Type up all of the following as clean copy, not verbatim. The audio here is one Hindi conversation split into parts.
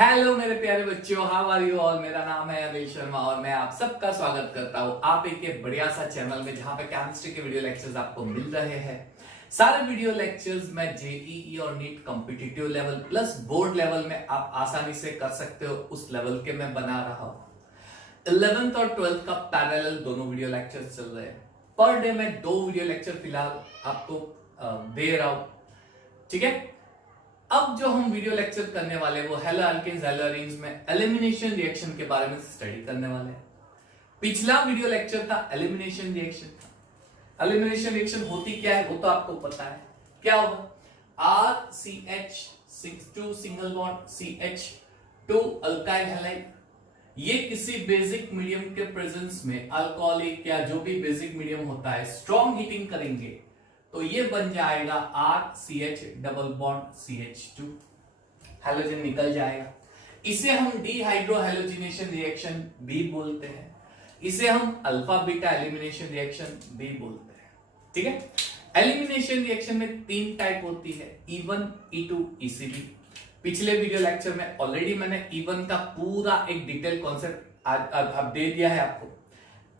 हेलो मेरे प्यारे बच्चों, हाउ आर यू ऑल। मेरा नाम है अनिल शर्मा और मैं आप सबका स्वागत करता हूँ आप एक बढ़िया सा चैनल में जहां पे केमिस्ट्री के वीडियो लेक्चर्स आपको मिल रहे हैं। सारे वीडियो लेक्चर्स में जेईई और NEET competitive level plus board level में आप आसानी से कर सकते हो, उस लेवल के मैं बना रहा हूँ। 11th और 12th का पैरेलल दोनों वीडियो लेक्चर्स चल रहे हैं। पर डे में 2 वीडियो लेक्चर फिलहाल आपको दे रहा हूं, ठीक है। अब जो हम वीडियो लेक्चर करने वाले वो हेलो एल्केन्स हेलो एरीन्स में एलिमिनेशन रिएक्शन के बारे में स्टडी करने वाले हैं। पिछला वीडियो लेक्चर था एलिमिनेशन रिएक्शन। एलिमिनेशन रिएक्शन होती क्या है वो तो आपको पता है। क्या होगा, RCH2 single bond CH2 alkyl halide, ये किसी बेसिक मीडियम के प्रेजेंस में अल्कोहलिक या जो भी बेसिक मीडियम होता है स्ट्रॉन्ग हीटिंग करेंगे तो ये बन जाएगा RCH double bond CH2, halogen निकल जाएगा। इसे हम डिहाइड्रो हैलोजिनेशन रिएक्शन भी बोलते हैं, इसे हम अल्फा बीटा एलिमिनेशन रिएक्शन भी बोलते हैं, ठीक है। एलिमिनेशन रिएक्शन में 3 टाइप होती है, E1, E2, ECB। पिछले वीडियो लेक्चर में ऑलरेडी मैंने E1 का पूरा एक डिटेल कॉन्सेप्ट अब दे दिया है आपको।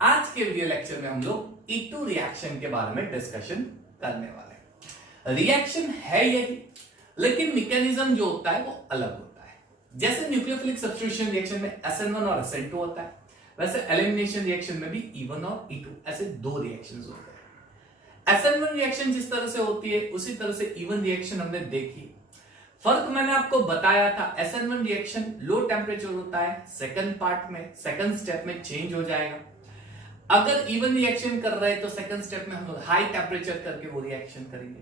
आज के वीडियो लेक्चर में हम लोग E2 रिएक्शन के बारे में डिस्कशन करने वाले। रिएक्शन है यही, लेकिन मैकेनिज्म जो होता है वो अलग होता है। जैसे न्यूक्लियोफिलिक सब्स्टिट्यूशन रिएक्शन में SN1 और SN2 होता है, वैसे एलिमिनेशन रिएक्शन में भी E1 और E2 ऐसे 2 रिएक्शंस होते हैं। SN1 रिएक्शन जिस तरह से होती है उसी तरह से E1 रिएक्शन हमने देखी। फर्क मैंने आपको बताया था, SN1 रिएक्शन लो टेम्परेचर होता है, सेकंड पार्ट में सेकंड स्टेप में चेंज हो जाएगा। अगर इवन रिएक्शन कर रहे हैं तो सेकंड स्टेप में हम लोग हाई टेम्परेचर करके वो रिएक्शन करेंगे।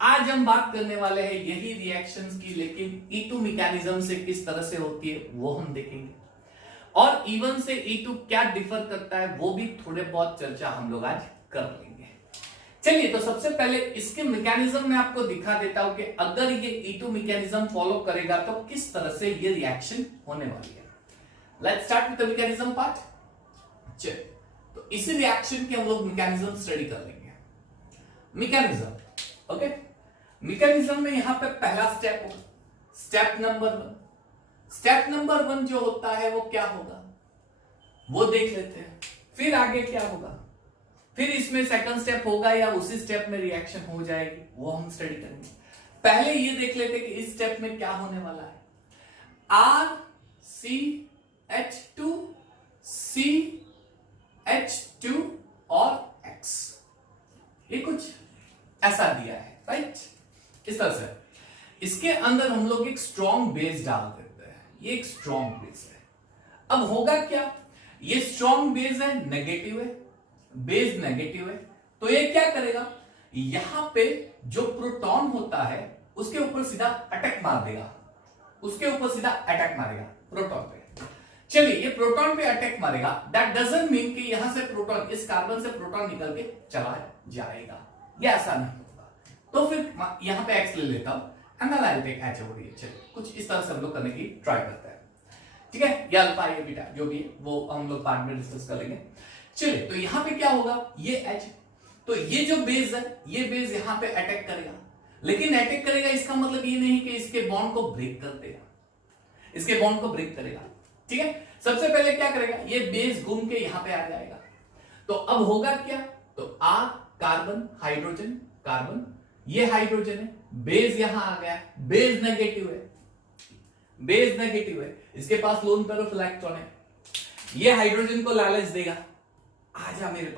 आज हम बात करने वाले हैं यही रिएक्शंस की, लेकिन E2 मैकेनिज्म से किस तरह से होती है वो हम देखेंगे, और E1 से E2 क्या डिफर करता है वो भी थोड़े बहुत चर्चा हम लोग आज कर लेंगे। चलिए, तो सबसे पहले इसके मैकेनिज्म में आपको दिखा देता हूं कि अगर ये E2 मैकेनिज्म फॉलो करेगा तो किस तरह से ये रिएक्शन होने वाली है। Let's start with the mechanism part. चलिए, तो इसी रिएक्शन के हम लोग मैकेनिज्म स्टडी कर लेंगे। Mechanism, okay. मैकेनिज्म में यहां पे पहला स्टेप होगा, स्टेप नंबर 1। स्टेप नंबर 1 जो होता है वो क्या होगा वो देख लेते हैं। फिर आगे क्या होगा, फिर इसमें सेकंड स्टेप होगा या उसी स्टेप में रिएक्शन हो जाएगी वो हम स्टडी करेंगे। पहले ये देख लेते हैं कि इस स्टेप में क्या होने वाला है। RCH2 CH2 और X, ये कुछ ऐसा दिया है, राइट। इस तरह से इसके अंदर हम लोग एक स्ट्रॉन्ग बेस डाल देते हैं। ये एक स्ट्रॉन्ग बेस है। अब होगा क्या, ये स्ट्रॉन्ग बेस है, नेगेटिव है, बेस नेगेटिव है, तो ये क्या करेगा, यहां पे जो प्रोटॉन होता है उसके ऊपर सीधा अटैक मार देगा, उसके ऊपर सीधा अटैक मारेगा प्रोटॉन पे। चलिए, ये प्रोटॉन पे अटैक मारेगा, दैट डजंट मीन कि यहां से प्रोटॉन, इस कार्बन से प्रोटॉन निकल के चला जाएगा, ये ऐसा नहीं होगा। तो फिर यहां पे X ले लेता हूं, and I take H over here. चलिए, कुछ इस तरह से हम लोग करने की ट्राई करते हैं, ठीक है। या अल्फा या बीटा जो भी है वो हम लोग बाद में डिस्कस कर लेंगे। चलिए, तो यहां पे क्या होगा, ये H, तो ये जो बेस है ये बेस यहां पे अटैक करेगा, लेकिन अटैक करेगा इसका मतलब ये नहीं कि इसके बॉन्ड को ब्रेक कर देगा, इसके बॉन्ड को ब्रेक करेगा, ठीक है। सबसे पहले क्या करेगा, ये बेस घूम के यहां पे आ जाएगा। तो अब होगा क्या, तो R कार्बन हाइड्रोजन कार्बन, ये हाइड्रोजन है, बेस यहां आ गया, बेस नेगेटिव है, बेस नेगेटिव है, इसके पास लोन पेयर ऑफ इलेक्ट्रॉन है। ये हाइड्रोजन को लालच देगा, आजा मेरे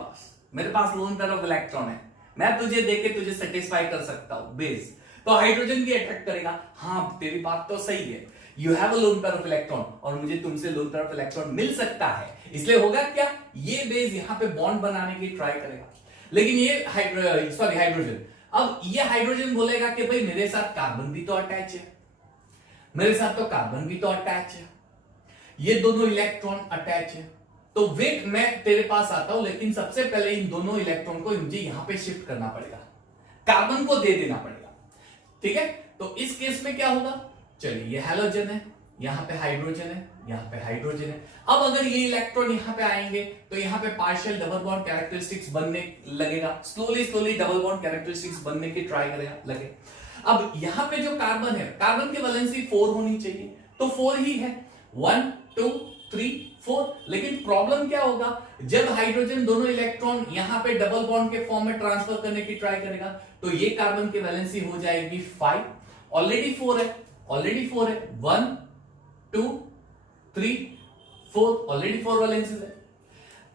पास लोन पेयर ऑफ इलेक्ट्रॉन है, मैं तुझे देके तुझे सेटिस्फाई कर सकता हूं, बेस। तो हाइड्रोजन भी अटैक करेगा, हाँ तेरी बात तो सही है, you have a lone pair of electron और मुझे तुमसे लोन पेयर ऑफ इलेक्ट्रॉन मिल सकता है, इसलिए होगा क्या, ये बेस यहां पे बॉन्ड बनाने की ट्राई करेगा, लेकिन ये हाइड्रोजन, अब ये हाइड्रोजन बोलेगा कि भाई मेरे साथ कार्बन भी तो अटैच है, मेरे साथ तो कार्बन भी तो अटैच है, ये दोनों इलेक्ट्रॉन अटैच है, तो वेट मैं तेरे पास आता हूं, लेकिन सबसे पहले इन दोनों इलेक्ट्रॉन को मुझे यहां पे शिफ्ट करना पड़ेगा, कार्बन को दे देना पड़ेगा, ठीक है। तो इस केस में क्या होगा, चलिए ये हैलोजन है, यहां पे हाइड्रोजन है, यहां पे हाइड्रोजन है। अब अगर ये इलेक्ट्रॉन यहां पे आएंगे तो यहां पे पार्शियल डबल बॉन्ड कैरेक्टरिस्टिक्स बनने लगेगा, स्लोली डबल बॉन्ड कैरेक्टरिस्टिक्स बनने की ट्राई करेगा लगे। अब यहां पे जो कार्बन है, कार्बन की वैलेंसी 4 होनी चाहिए, तो 4 ही है, 1 2 3 4। लेकिन प्रॉब्लम क्या होगा, जब हाइड्रोजन दोनों इलेक्ट्रॉन यहां पे डबल बॉन्ड के फॉर्म में ट्रांसफर करने की ट्राई करेगा तो ये कार्बन की वैलेंसी हो जाएगी 5। ऑलरेडी 4 है, 1 2 3 4, ऑलरेडी 4 वैलेंसीज है।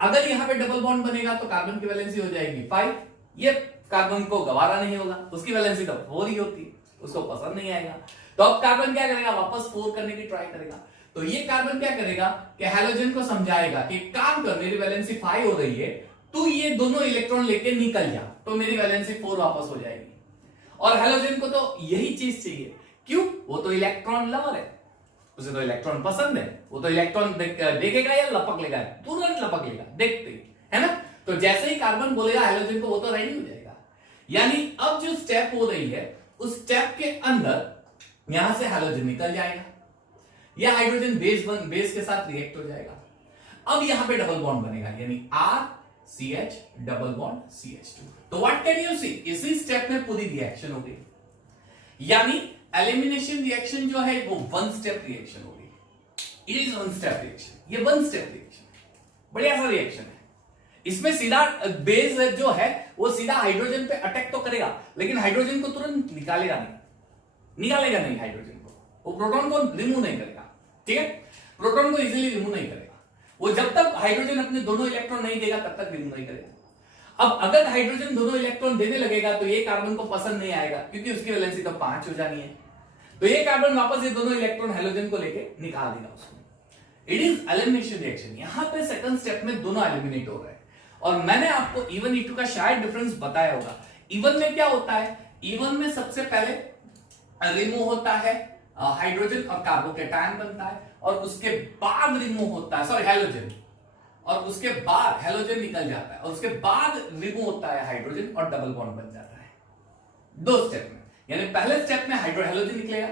अगर यहां पे डबल बॉन्ड बनेगा तो कार्बन की वैलेंसी हो जाएगी 5। ये कार्बन को गवारा नहीं होगा, उसकी वैलेंसी तो 4 ही होती है, उसको पसंद नहीं आएगा। तो अब कार्बन क्या करेगा, वापस 4 करने की ट्राई करेगा। तो ये कार्बन क्या करेगा कि हैलोजन को समझाएगा कि काम कर, मेरी वैलेंसी 5 हो रही है, तू ये दोनों इलेक्ट्रॉन लेके निकल जा, तो मेरी वैलेंसी 4 वापस हो जाएगी। और हैलोजन को तो यही चीज चाहिए, क्यों, वो तो इलेक्ट्रॉन लवर है, उसे तो इलेक्ट्रॉन पसंद है, वो तो इलेक्ट्रॉन देखेगा या लपक लेगा, तुरंत लपक लेगा देखते ही, है ना। तो जैसे ही कार्बन बोलेगा हैलोजन को, वो तो रेडी हो जाएगा। यानी अब जो स्टेप हो रही है, उस स्टेप के अंदर यहां से हैलोजन निकल जाएगा, यह हाइड्रोजन बेस के साथ रिएक्ट हो जाएगा। अब यहां पे डबल बॉन्ड बनेगा, यानी RCH डबल बॉन्ड CH2। तो व्हाट कैन यू सी, इसी स्टेप में पूरी रिएक्शन हो गई। यानी एलिमिनेशन रिएक्शन जो है वो 1 स्टेप रिएक्शन होगी। इट इज 1 स्टेप रिएक्शन, ये 1 स्टेप रिएक्शन, बढ़िया सा रिएक्शन है। इसमें सीधा बेस जो है वो सीधा हाइड्रोजन पे अटैक तो करेगा, लेकिन हाइड्रोजन को तुरंत निकालेगा नहीं हाइड्रोजन को, वो प्रोटॉन को रिमूव नहीं करेगा, ठीक है, प्रोटॉन को इजीली रिमूव नहीं करेगा। वो जब तक हाइड्रोजन अपने दोनों इलेक्ट्रॉन नहीं देगा तब तक रिमूव नहीं करेगा। अब अगर हाइड्रोजन दोनों इलेक्ट्रॉन देने लगेगा तो ये कार्बन को पसंद नहीं आएगा, क्योंकि उसकी वैलेंसी तो 5 हो जानी है। तो ये कार्बन वापस ये दोनों इलेक्ट्रॉन हैलोजन को लेके निकाल देगा उसको। It is elimination reaction. यहां पे सेकंड स्टेप में दोनों एलिमिनेट हो रहे हैं। और मैंने आपको E1 E2 का शायद डिफरेंस बताया होगा। E1 में क्या होता है, E1 में सबसे पहले रिमूव होता है हाइड्रोजन और कार्बोकेटायन बनता है, और उसके बाद रिमूव होता है हैलोजन, और उसके बाद हैलोजन निकल जाता है, और उसके बाद रिमूव होता है हाइड्रोजन और डबल बॉन्ड बन जाता है 2 स्टेप में। यानी पहले स्टेप में हैलोजन निकलेगा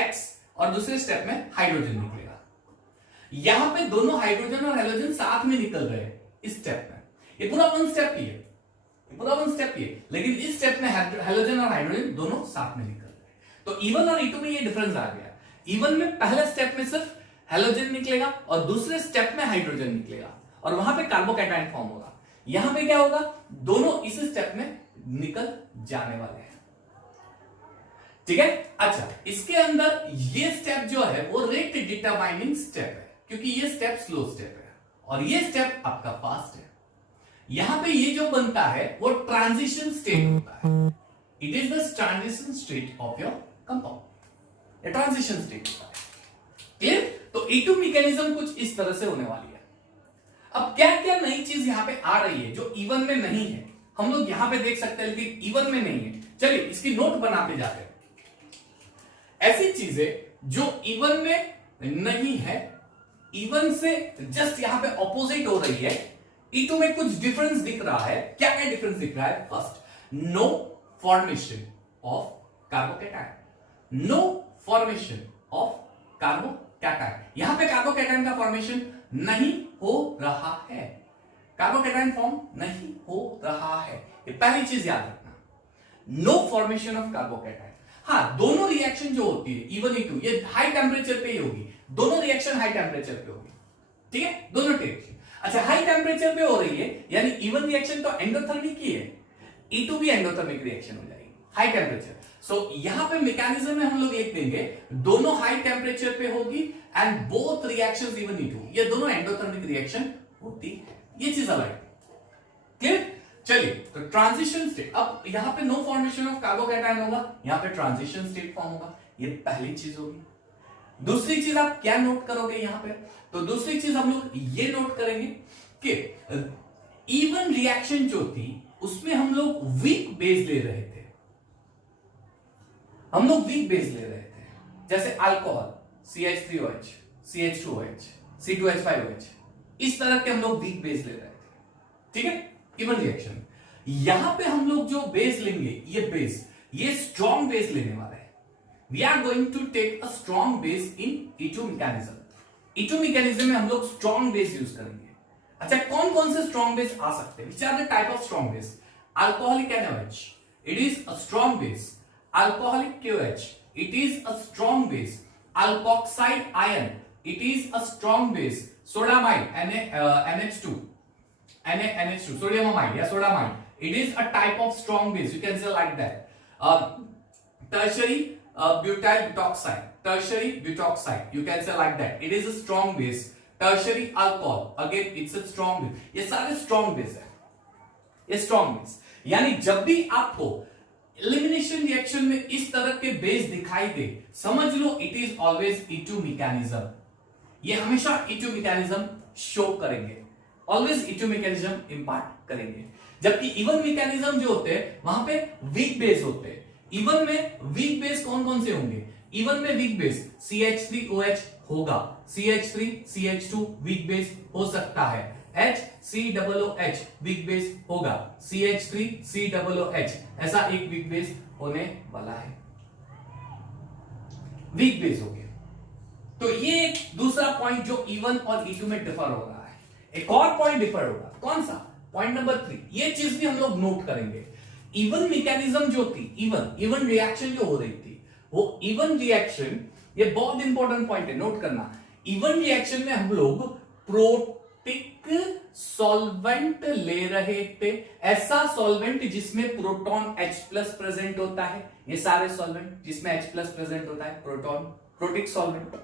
X, और दूसरे स्टेप में हाइड्रोजन निकलेगा। यहां पे दोनों हाइड्रोजन और हैलोजन साथ में निकल रहे हैं इस स्टेप में। ये पूरा 1 स्टेप ही है, लेकिन इस स्टेप में हैलोजन और हाइड्रोजन दोनों साथ में निकल रहे हैं। तो E1 और E2 में ये डिफरेंस आ गया। E1 में पहले स्टेप में सिर्फ हैलोजन निकलेगा और दूसरे स्टेप में हाइड्रोजन निकलेगा, और वहां पे कार्बोकैटायन फॉर्म होगा। यहां पे क्या होगा, दोनों इस स्टेप में निकल जाने वाले हैं, ठीक है। अच्छा, इसके अंदर ये स्टेप जो है वो रेट डिटरमाइनिंग स्टेप है, क्योंकि ये स्टेप स्लो स्टेप है और ये स्टेप आपका फास्ट है। यहां पे ये जो बनता है वो ट्रांजिशन स्टेट होता है। It is the transition state of your compound, ये ट्रांजिशन स्टेट होता है, क्लियर। तो E2 मैकेनिज्म कुछ इस तरह से होने वाली है। अब क्या क्या नई चीज यहां पे आ रही है जो E1 में नहीं है, हम लोग यहां पे देख सकते हैं, लेकिन E1 में नहीं है। चलिए इसकी नोट बनाते जाते हैं। ऐसी चीजें जो E1 में नहीं है, E1 से जस्ट यहां पे ऑपोजिट हो रही है, E2 में कुछ डिफरेंस दिख रहा है। क्या क्या डिफरेंस दिख रहा है, first, no formation of carbocation, no formation of carbocation. यहां पे कार्बोकैटायन का फॉर्मेशन नहीं हो रहा है, कार्बोकैटायन फॉर्म नहीं हो रहा है, ये पहली चीज याद रखना, नो फॉर्मेशन ऑफ कार्बोकैटायन। हाँ, दोनों रिएक्शन जो होती है E1 E2 ये हाई टेम्परेचर पे ही होगी, दोनों रिएक्शन हाई टेम्परेचर पे होगी, ठीक है, दोनों रिएक्शन। अच्छा, हाई टेम्परेचर पे हो रही है, यानी E1 रिएक्शन तो एंडोथर्मिक ही है, E2 भी एंडोथर्मिक रिएक्शन हो जाएगी हाई टेम्परेचर। सो यहां पे मैकेनिज्म में हम लोग लिख देंगे दोनों हाई टेम्परेचर पे होगी and both reactions E1 E2 ये दोनों एंडोथर्मिक रिएक्शन होती है, ये चीज अलग है, क्लियर। चलिए, तो ट्रांजिशन स्टेट, अब यहां पे नो फॉर्मेशन ऑफ कार्बोकैटायन होगा, यहां पे ट्रांजिशन स्टेट फॉर्म होगा, ये पहली चीज होगी। दूसरी चीज आप क्या नोट करोगे यहां पे, तो दूसरी चीज हम लोग ये नोट करेंगे कि E1 रिएक्शन जो थी उसमें हम लोग वीक बेस ले रहे थे, जैसे अल्कोहल CH3OH, CH2OH, C2H5OH, इस तरह के हम लोग वीक बेस ले रहे थे, ठीक है, E1 रिएक्शन। यहां पे हम लोग जो बेस लेंगे, ये स्ट्रॉन्ग बेस लेने वाला है। We are going to take a strong base in E2 mechanism. E2 mechanism में हम लोग स्ट्रॉन्ग बेस यूज करेंगे। अच्छा, कौन कौन से स्ट्रॉन्ग बेस आ सकते हैं, which are the type of strong base, alcoholic NaOH, it is a strong base, alcoholic KOH, it is a strong base, alkoxide ion, it is a strong base. Sodamide, NH2, sodiumamide, yeah, sodamide. It is a type of strong base. You can say like that. Tertiary butyl butoxide. You can say like that. It is a strong base. Tertiary alcohol, again it's a strong base. ये सारे strong base है. ये strong base. यानी जब भी आपको एलिमिनेशन रिएक्शन में इस तरह के बेस दिखाई दे, समझ लो it is always E2 mechanism. ये हमेशा E2 मैकेनिज्म शो करेंगे, ऑलवेज E2 मैकेनिज्म इंपार्ट करेंगे. जबकि इवन मैकेनिज्म जो होते हैं वहां पे वीक बेस होते हैं. इवन में वीक बेस कौन कौन से होंगे? इवन में वीक बेस CH3OH होगा, CH3 CH2 वीक बेस हो सकता है, HCOOH वीक बेस होगा, CH3 COOH ऐसा एक वीक बेस होने वाला है. वीक बेस हो गया. तो ये एक दूसरा पॉइंट जो E1 और E2 में डिफर हो रहा है. एक और पॉइंट डिफर होगा, कौन सा? Point number 3. ये चीज भी हम लोग नोट करेंगे. इवन मैकेनिज्म जो थी, इवन रिएक्शन जो हो रही थी, वो इवन रिएक्शन, ये बहुत इंपॉर्टेंट पॉइंट है, नोट करना. इवन रिएक्शन में हम लोग प्रोटिक सॉल्वेंट ले रहे थे. ऐसा सॉल्वेंट जिसमें प्रोटॉन H+ प्रेजेंट होता है. ये सारे सॉल्वेंट जिसमें H+ प्रेजेंट होता है, प्रोटॉन, प्रोटिक सॉल्वेंट.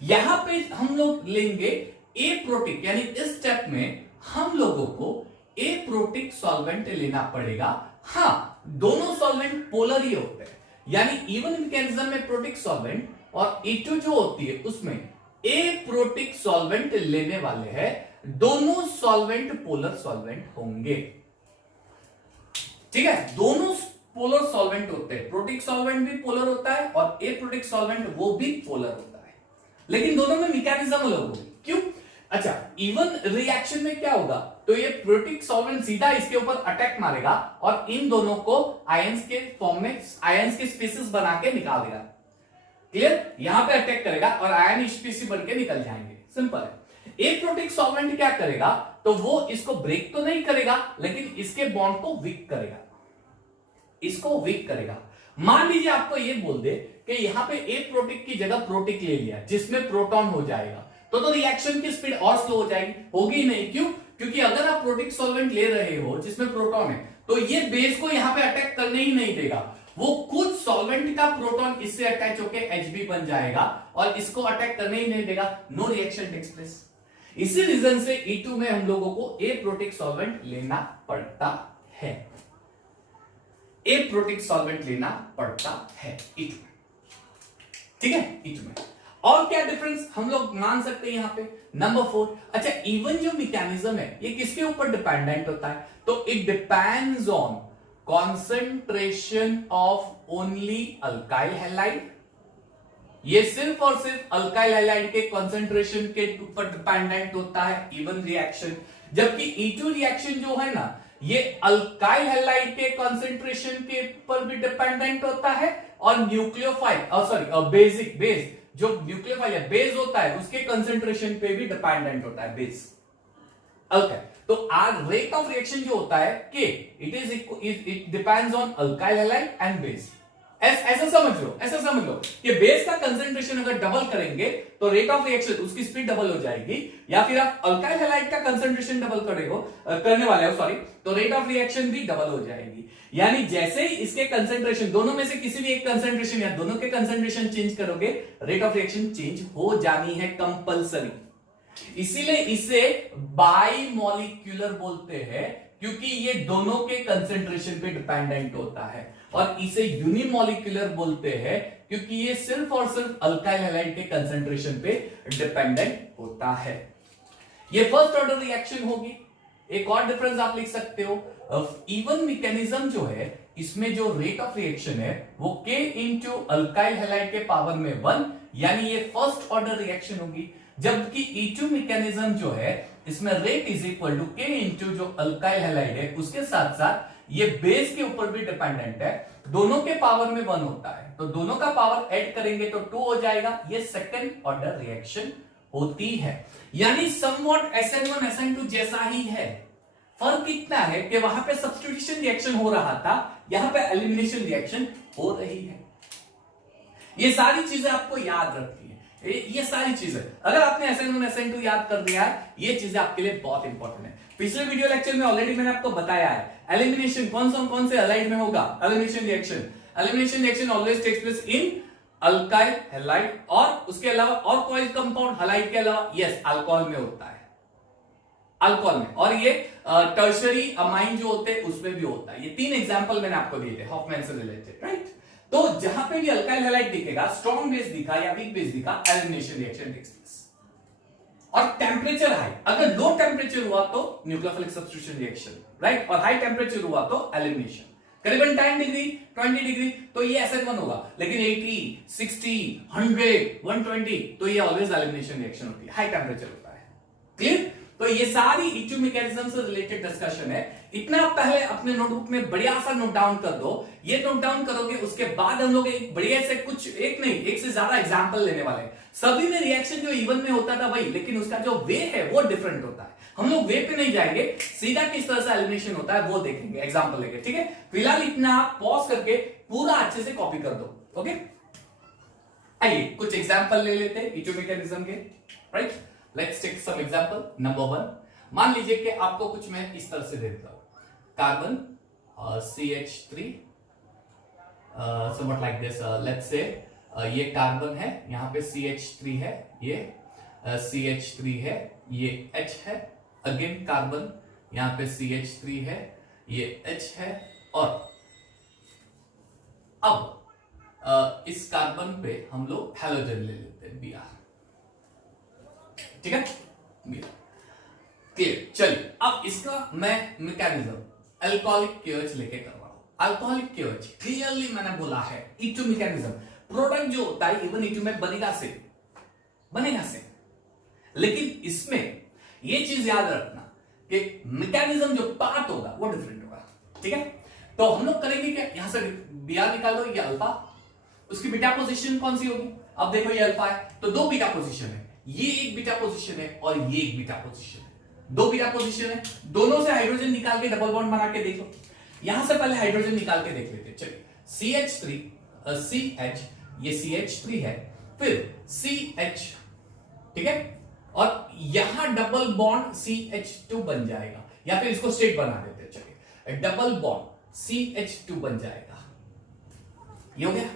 यहां पे हम लोग लेंगे ए प्रोटिक, यानी इस स्टेप में हम लोगों को ए प्रोटिक सॉल्वेंट लेना पड़ेगा. हां, दोनों सॉल्वेंट पोलर ही होते हैं. यानी इवन मैकेनिज्म में प्रोटिक सॉल्वेंट और E2 जो होती है उसमें ए प्रोटिक सॉल्वेंट लेने वाले हैं. दोनों सॉल्वेंट पोलर सॉल्वेंट होंगे. ठीक है, दोनों पोलर सॉल्वेंट होते हैं. प्रोटिक सॉल्वेंट भी पोलर होता है और ए प्रोटिक सॉल्वेंट वो भी पोलर होता है. लेकिन दोनों में मैकेनिज्म अलग होगी. क्यों? अच्छा, इवन रिएक्शन में क्या होगा? तो ये प्रोटिक सॉल्वेंट सीधा इसके ऊपर अटैक मारेगा और इन दोनों को आयंस के फॉर्म में, आयंस के स्पीसीज बना के निकाल देगा. क्लियर? यहां पे अटैक करेगा और आयन स्पीसीज बन के निकल जाएंगे. सिंपल है. ए प्रोटिक सॉल्वेंट क्या करेगा? तो वो इसको ब्रेक तो नहीं करेगा, लेकिन इसके बॉन्ड को वीक करेगा. इसको वीक करेगा. मान लीजिए आपको ये बोल दे कि यहां पे ए प्रोटिक की जगह प्रोटिक ले लिया जिसमें प्रोटॉन हो जाएगा, तो रिएक्शन की स्पीड और स्लो हो जाएगी. होगी नहीं. क्यों? क्योंकि अगर आप प्रोटिक सॉल्वेंट ले रहे हो जिसमें प्रोटॉन है, तो ये बेस को यहां पे अटैक करने ही नहीं देगा. वो खुद सॉल्वेंट का प्रोटॉन इससे अटैच होकर Hb बन जाएगा और इसको अटैक करने ही नहीं देगा. No reaction takes place. इसी रीजन से E2 में हम लोगों को ए प्रोटिक सॉल्वेंट लेना पड़ता है. ए प्रोटिक सॉल्वेंट लेना पड़ता है E2 में. ठीक है, E2 में. और क्या डिफरेंस हम लोग मान सकते हैं यहां पे? नंबर 4. अच्छा, इवन जो मैकेनिज्म है ये किसके ऊपर डिपेंडेंट होता है? तो it depends on concentration of only alkyl halide. ये सिर्फ और सिर्फ अल्काइल हैलाइड के कॉन्सेंट्रेशन के ऊपर डिपेंडेंट होता है इवन रिएक्शन. जबकि E2 रिएक्शन जो है ना, ये अल्काइल हैलाइड के कॉन्सेंट्रेशन के ऊपर भी डिपेंडेंट होता है और न्यूक्लियोफाइल बेसिक बेस जो न्यूक्लियोफाइल है, बेस होता है, उसके कंसंट्रेशन पे भी डिपेंडेंट होता है बेस. ओके, तो आर रेट ऑफ रिएक्शन जो होता है के, it depends on alkyl halide and base. ऐसा समझ लो कि बेस का कंसंट्रेशन अगर डबल करेंगे तो रेट ऑफ रिएक्शन, उसकी स्पीड डबल हो जाएगी. या फिर आप अल्काइल हैलाइड का कंसंट्रेशन डबल करने वाले हो, सॉरी, तो रेट ऑफ रिएक्शन भी डबल हो जाएगी. यानी जैसे ही इसके कंसंट्रेशन, दोनों में से किसी भी एक कंसंट्रेशन या दोनों के कंसंट्रेशन चेंज करोगे, रेट ऑफ रिएक्शन चेंज हो जानी है कंपल्सरी. इसीलिए इसे बाइमॉलिक्यूलर बोलते हैं, क्योंकि ये दोनों के कंसंट्रेशन पे डिपेंडेंट होता है. और इसे यूनिमॉलिक्यूलर बोलते हैं क्योंकि ये सिर्फ और सिर्फ अल्काइल हैलाइड के कंसंट्रेशन पे डिपेंडेंट होता है. ये फर्स्ट ऑर्डर रिएक्शन होगी. एक और डिफरेंस आप लिख सकते हो, इवन मैकेनिज्म जो है इसमें जो रेट ऑफ रिएक्शन है वो K इंटू अल्काइल हैलाइड के पावर में 1, यानी ये फर्स्ट ऑर्डर रिएक्शन होगी. जबकि E2 मैकेनिज्म जो है इसमें rate is equal to K into जो अल्काइल हैलाइड है उसके साथ साथ ये बेस के ऊपर भी डिपेंडेंट है. दोनों के पावर में 1 होता है, तो दोनों का पावर ऐड करेंगे तो 2 हो जाएगा. ये सेकंड ऑर्डर रिएक्शन होती है. यानी समवॉट SN1 SN2 जैसा ही है. फर्क इतना है कि वहां पे सब्स्टिट्यूशन रिएक्शन हो रहा था, यहां पे एलिमिनेशन रिएक्शन हो रही है. ये सारी चीजें आपको याद रखनी है, ये सारी चीजें अगर आपने SN1 SN2 याद कर दिया है, ये चीजें आपके लिए बहुत इंपॉर्टेंट है। पिछले वीडियो लेक्चर में ऑलरेडी मैंने आपको बताया है एलिमिनेशन कौन से हैलाइड में होगा, elimination reaction always takes place in alkyl halide, और उसके अलावा और कोई कंपाउंड हैलाइड के अलावा यस अल्कोहल में होता है, अल्कोहल में, और ये टर्शरी अमाइन जो होते हैं उसमें भी होता है। ये 3 एग्जांपल मैंने आपको दिए थे हॉफमैन से रिलेटेड, राइट। तो जहां पे भी अल्काइल हैलाइड दिखेगा, स्ट्रॉन्ग बेस दिखा या वीक बेस दिखा, एलिमिनेशन रिएक्शन टेक्स प्लेस। और टेम्परेचर हाई, अगर लो टेम्परेचर हुआ तो न्यूक्लियोफिलिक सब्स्टिट्यूशन रिएक्शन, राइट, और हाई टेम्परेचर हुआ तो एलिमिनेशन। करीबन 10 डिग्री 20 डिग्री तो ये SN1 होगा, लेकिन 80 60 100 120 तो ये ऑलवेज एलिमिनेशन रिएक्शन होती है, हाई टेम्परेचर होता है। क्लियर? तो ये सारी EQ मैकेनिज्म से रिलेटेड डिस्कशन है। इतना पहले अपने नोटबुक में बढ़िया सा नोट डाउन कर दो। ये नोट डाउन करोगे, उसके बाद हम लोग एक बढ़िया से कुछ एक से ज्यादा एग्जांपल लेने वाले हैं। सभी में रिएक्शन जो इवन में होता था वही, लेकिन उसका जो वे है वो डिफरेंट होता है। हम लोग वे पे नहीं जाएंगे, सीधा किस तरह से एलिमिनेशन होता है वो देखेंगे एग्जांपल लेके, ठीक है। फिलहाल इतना आप पॉज करके पूरा अच्छे से कॉपी कर दो, ओके। आइए कुछ एग्जांपल ले लेते हैं EQ मैकेनिज्म के, right. Let's take some example. Number 1, मान लीजिए कि आपको कुछ मैं इस तरह से दे देता हूं, carbon CH3 somewhat like this, let's say ये कार्बन है, यहाँ पे CH3 है, ये CH3 है, ये H है, अगेन कार्बन, यहाँ पे CH3 है, ये H है, और अब इस कार्बन पे हम लोग हैलोजन ले लेते हैं Br, ठीक है, क्लियर। चलिए अब इसका मैं मैकेनिज्म अल्कोहलिक KOH लेके कर रहा हूं। अल्कोहलिक KOH क्लियरली मैंने बोला है EQ मैकेनिज्म, प्रोडक्ट जो होता है इवन EQ में बनेगा से, लेकिन इसमें ये चीज याद रखना कि मैकेनिज्म जो पार्ट होगा वो डिफरेंट होगा, ठीक है। तो हम लोग करेंगे क्या, यहां से Br निकाल दो, ये अल्फा, उसकी बीटा पोजीशन कौन सी होगी। अब देखो ये अल्फा है तो 2 बीटा पोजीशन है, ये एक बीटा पोजीशन है और ये एक बीटा पोजीशन है, 2 बीटा पोजीशन है। दोनों से हाइड्रोजन निकाल के डबल बॉन्ड बना के देख लो। यहां से पहले हाइड्रोजन निकाल के देख लेते हैं। चलिए CH3 CH, ये CH3 है, फिर CH, ठीक है, और यहां डबल बॉन्ड CH2 बन जाएगा, या फिर इसको स्ट्रेट बना देते हैं। चलिए डबल बॉन्ड CH2 बन जाएगा, ये हो गया,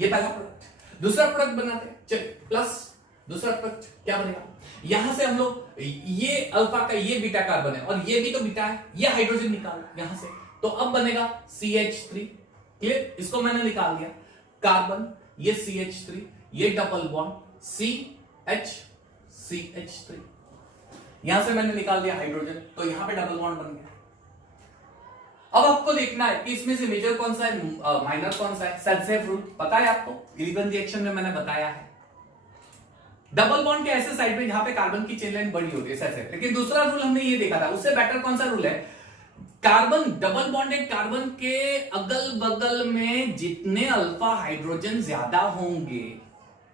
ये पहला प्रोडक्ट। दूसरा प्रोडक्ट बनाते हैं, चलिए प्लस दूसरा प्रोडक्ट क्या बनेगा, यहां से हम लोग ये अल्फा का ये बीटा कार्बन है और ये भी तो बीटा है, ये हाइड्रोजन निकाल यहां से, तो अब बनेगा CH3, क्लियर, इसको मैंने निकाल दिया। कार्बन, ये CH3, ये डबल बॉन्ड CH3, यहां से मैंने निकाल दिया हाइड्रोजन, तो यहां पे डबल बॉन्ड बन गया। अब आपको देखना है कि इसमें से मेजर कौन सा है, माइनर कौन सा है। सेल्सियस रूल पता है आपको, इवन रिएक्शन में मैंने बताया है। डबल बॉन्ड के ऐसे साइड पे जहां पे कार्बन की चेन लाइन बड़ी होती है ऐसे, लेकिन दूसरा रूल हमने ये देखा था, उससे बेटर कौन सा रूल है, कार्बन डबल बॉन्डेड कार्बन के अगल बगल में जितने अल्फा हाइड्रोजन ज्यादा होंगे,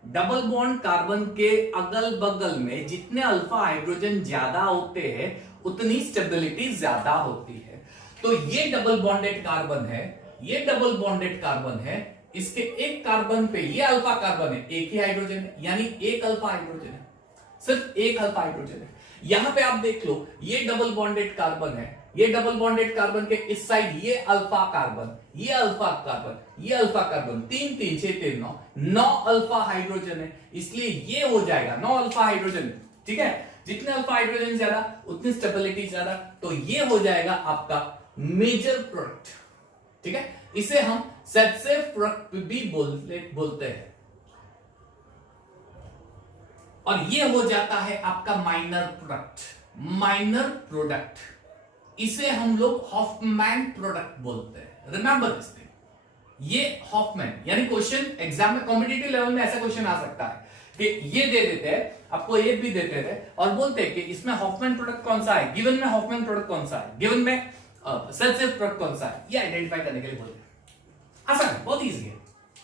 डबल बॉन्ड कार्बन के अगल बगल में जितने अल्फा हाइड्रोजन ज्यादा होते हैं उतनी स्टेबिलिटी ज्यादा होती है। तो ये डबल बॉन्डेड कार्बन है, ये डबल बॉन्डेड कार्बन है, इसके एक कार्बन पे ये अल्फा कार्बन है, एक ही हाइड्रोजन है, यानी एक अल्फा हाइड्रोजन है, सिर्फ एक अल्फा हाइड्रोजन है। यहां पे आप देख लो, ये डबल बॉन्डेड कार्बन है, ये डबल बॉन्डेड कार्बन के इस साइड ये अल्फा कार्बन, ये अल्फा कार्बन, ये अल्फा कार्बन, 3 3 6 3 9 अल्फा हाइड्रोजन है, इसलिए ये हो जाएगा 9 अल्फा हाइड्रोजन, ठीक है। जितने अल्फा हाइड्रोजन ज्यादा उतनी स्टेबिलिटी ज्यादा, तो ये हो जाएगा आपका मेजर प्रोडक्ट, ठीक है। इसे हम सेल्सियस प्रोडक्ट भी बोलते हैं, और ये हो जाता है आपका माइनर प्रोडक्ट, इसे हम लोग हॉफमैन प्रोडक्ट बोलते हैं। रिमेंबर दिस थिंग, ये हॉफमैन, यानी क्वेश्चन एग्जाम में कॉम्पिटिटिव लेवल में ऐसा क्वेश्चन आ सकता है कि ये दे देते हैं आपको, ये भी देते थे और बोलते हैं कि इसमें हॉफमैन प्रोडक्ट कौन सा है, गिवन में हॉफमैन प्रोडक्ट कौन सा है, गिवन में सेल्सियस प्रोडक्ट कौन सा है, ये आइडेंटिफाई करने के लिए बोलते हैं। आसान है, बहुत इजी है।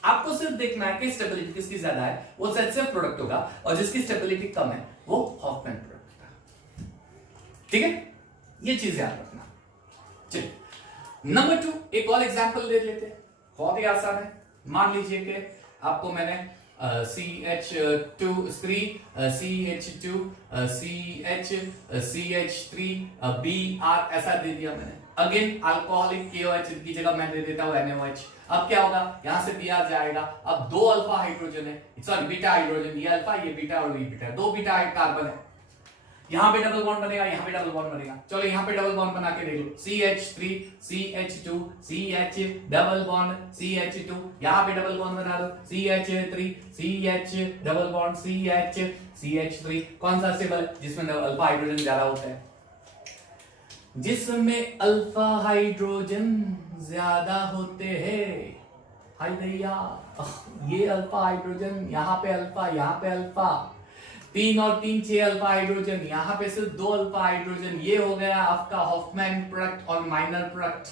आपको सिर्फ देखना है कि स्टेबिलिटी किसकी ज्यादा है, वो सेल्सियस प्रोडक्ट होगा, और जिसकी स्टेबिलिटी कम है वो हॉफमैन प्रोडक्ट होगा, ठीक है। ये चीज याद रखना। चलिए नंबर 2 एक और एग्जांपल ले लेते हैं, बहुत ही आसान है। मान लीजिए कि आपको मैंने CH2 CH2 CH3 Br ऐसा दे दिया मैंने। अगेन अल्कोहलिक KOH की जगह मैं दे देता हूं NaOH। अब क्या होगा, यहां से Br जाएगा, अब दो अल्फा हाइड्रोजन है, सॉरी बीटा हाइड्रोजन, ये अल्फा ये बीटा और ये बीटा, दो बीटा कार्बन है, यहां पे डबल बॉन्ड बनेगा, यहां पे डबल बॉन्ड बनेगा। चलो यहां पे डबल बॉन्ड बना के देख लो, CH3 CH2 CH double bond CH2, यहां पे डबल बॉन्ड बना दो, CH3 CH double bond CH3। कौन सा स्टेबल है? जिसमें अल्फा हाइड्रोजन ज्यादा होता है, जिसमें अल्फा हाइड्रोजन ज्यादा होते हैं। हाय भैया, ये अल्फा हाइड्रोजन, यहां पे अल्फा, यहां पे अल्फा, 3 और 3 6 अल्फा हाइड्रोजन, यहां पे सिर्फ 2 अल्फा हाइड्रोजन। ये हो गया आपका हॉफमैन प्रोडक्ट और माइनर प्रोडक्ट,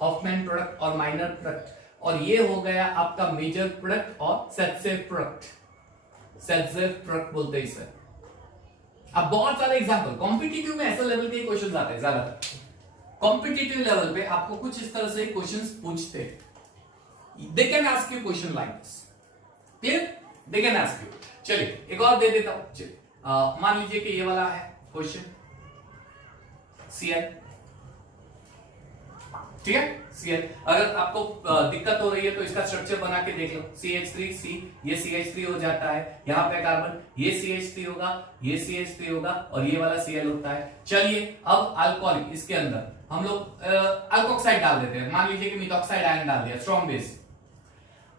हॉफमैन प्रोडक्ट और माइनर प्रोडक्ट। और ये हो गया आपका मेजर प्रोडक्ट और सेटसेफ प्रोडक्ट, सेटसेफ प्रोडक्ट बोलते हैं इसे। अब बहुत सारे एग्जांपल कॉम्पिटिटिव में ऐसे लेवल के क्वेश्चंस आते हैं ज्यादातर। कॉम्पिटिटिव लेवल पे आपको कुछ इस तरह से क्वेश्चंस पूछते हैं, they can ask you question like this, clear, they can ask you. चलिए एक और दे देता हूं, चलिए मान लीजिए कि ये वाला है क्वेश्चन, Cl, ठीक है, Cl। अगर आपको दिक्कत हो रही है तो इसका स्ट्रक्चर बना के देख लो, CH3C, ये CH3 हो जाता है, यहां पे कार्बन, ये CH3 होगा, ये CH3 होगा और ये वाला Cl होता है। चलिए अब अल्कोहलिक, इसके अंदर हम लोग अल्कोक्साइड डाल देते हैं, मान लीजिए कि मिथॉक्साइड आयन डाल दिया, strong base,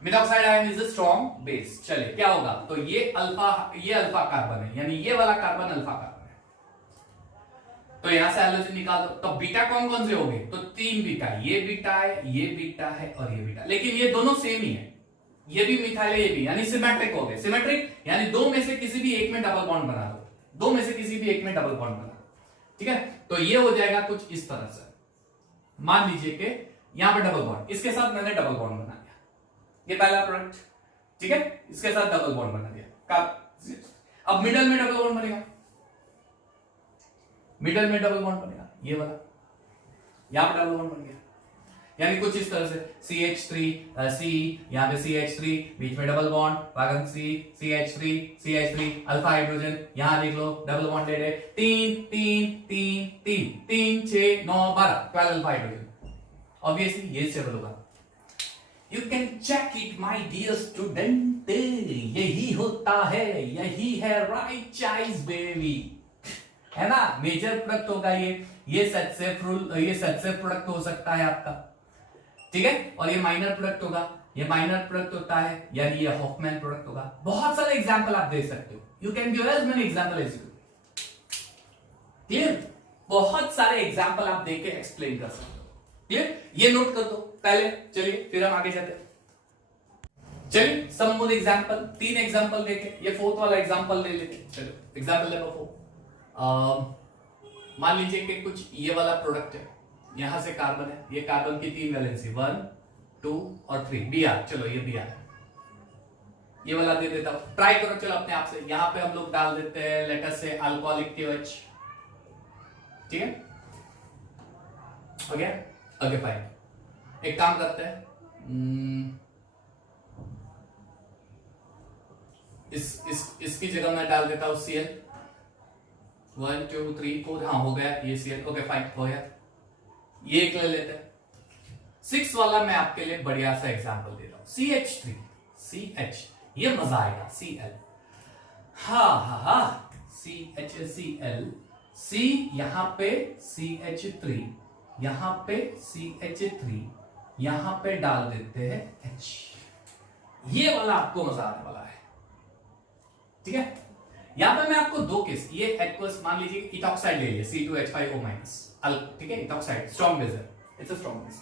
methoxide ion is a strong base. चलिए क्या होगा, तो ये अल्फा कार्बन है, यानी ये वाला कार्बन अल्फा कार्बन है, तो यहां से हाइड्रोजन निकाल दो। तो बीटा कौन कौन से होंगे, तो 3 बीटा, ये बीटा है, ये बीटा है और ये बीटा, लेकिन ये दोनों सेम ही है, ये भी मिथाइल है, ये भी, यानी सिमेट्रिक हो गए। सिमेट्रिक यानी दो में से किसी भी एक में डबल बॉन्ड बना दो, दो में से किसी भी एक में डबल बॉन्ड बना दो, ठीक है। तो ये हो जाएगा कुछ इस तरह से, मान लीजिए कि यहां पे डबल बॉन्ड, इसके साथ मैंने डबल बॉन्ड बना दिया, ये पहला प्रोडक्ट, ठीक है, इसके साथ डबल बॉन्ड बना दिया। अब मिडल में डबल बॉन्ड बनेगा, मिडल में डबल बॉन्ड बनेगा, ये वाला, यहां पे डबल बॉन्ड बन गया, यानी कुछ इस तरह से CH3 C, यहां पे CH3, बीच में double bond, wagon C, CH3 alpha hydrogen, यहां देख लो डबल बॉन्ड ले रहे, 3 3 3 3 3 6 9 12 12 अल्फा हाइड्रोजन, ऑब्वियसली ये स्टेबल होगा। You can check it my dear student, यही होता है, यही है राइट चॉइस बेबी, है ना। मेजर प्रोडक्ट होगा ये सेटसेफ रूल, ये सेटसेफ प्रोडक्ट हो सकता है आपका, ठीक है, और ये माइनर प्रोडक्ट होगा, ये माइनर प्रोडक्ट होता है, यानी ये हॉफमैन प्रोडक्ट होगा। बहुत सारे एग्जांपल आप दे सकते हो, you can give as many example as you, clear, बहुत सारे एग्जांपल आप देके एक्सप्लेन कर सकते हो, क्लियर, ये नोट कर दो पहले। चलिए फिर हम आगे जाते हैं, चलिए सम मोर एग्जांपल, 3 एग्जांपल देखे, ये 4th वाला एग्जांपल ले लेते हैं। चलो एग्जांपल नंबर 4, मान लीजिए कि कुछ ये वाला प्रोडक्ट है, यहां से कार्बन है, ये कार्बन की 3 वैलेंसी 1 2 और 3, Br, चलो ये Br है, ये वाला दे देता हूं, ट्राई करो चलो अपने आप से। यहां पे हम लोग डाल देते हैं लेटर से अल्कोहलिक KOH, ठीक है, ओके ओके फाइन। एक काम करते हैं, इसकी जगह मैं डाल देता हूं Cl, 1 2 3 4, हाँ हो गया ये Cl, ओके फाइन हो गया। ये एक ले लेते हैं। 6 वाला मैं आपके लिए बढ़िया सा एग्जांपल दे रहा हूं, CH3 CH, ये मजा आएगा, Cl, हा CHCl, C यहां पे CH3, यहां पे CH3, यहां पे डाल देते हैं H, ये वाला आपको मजा आने वाला है, ठीक है। यहां पे मैं आपको 2 केस, ये एक्वस मान लीजिए इथॉक्साइड ले लिया, C2H5O-, ठीक है, इथॉक्साइड स्ट्रॉन्ग बेस है, इट्स अ स्ट्रॉन्ग बेस।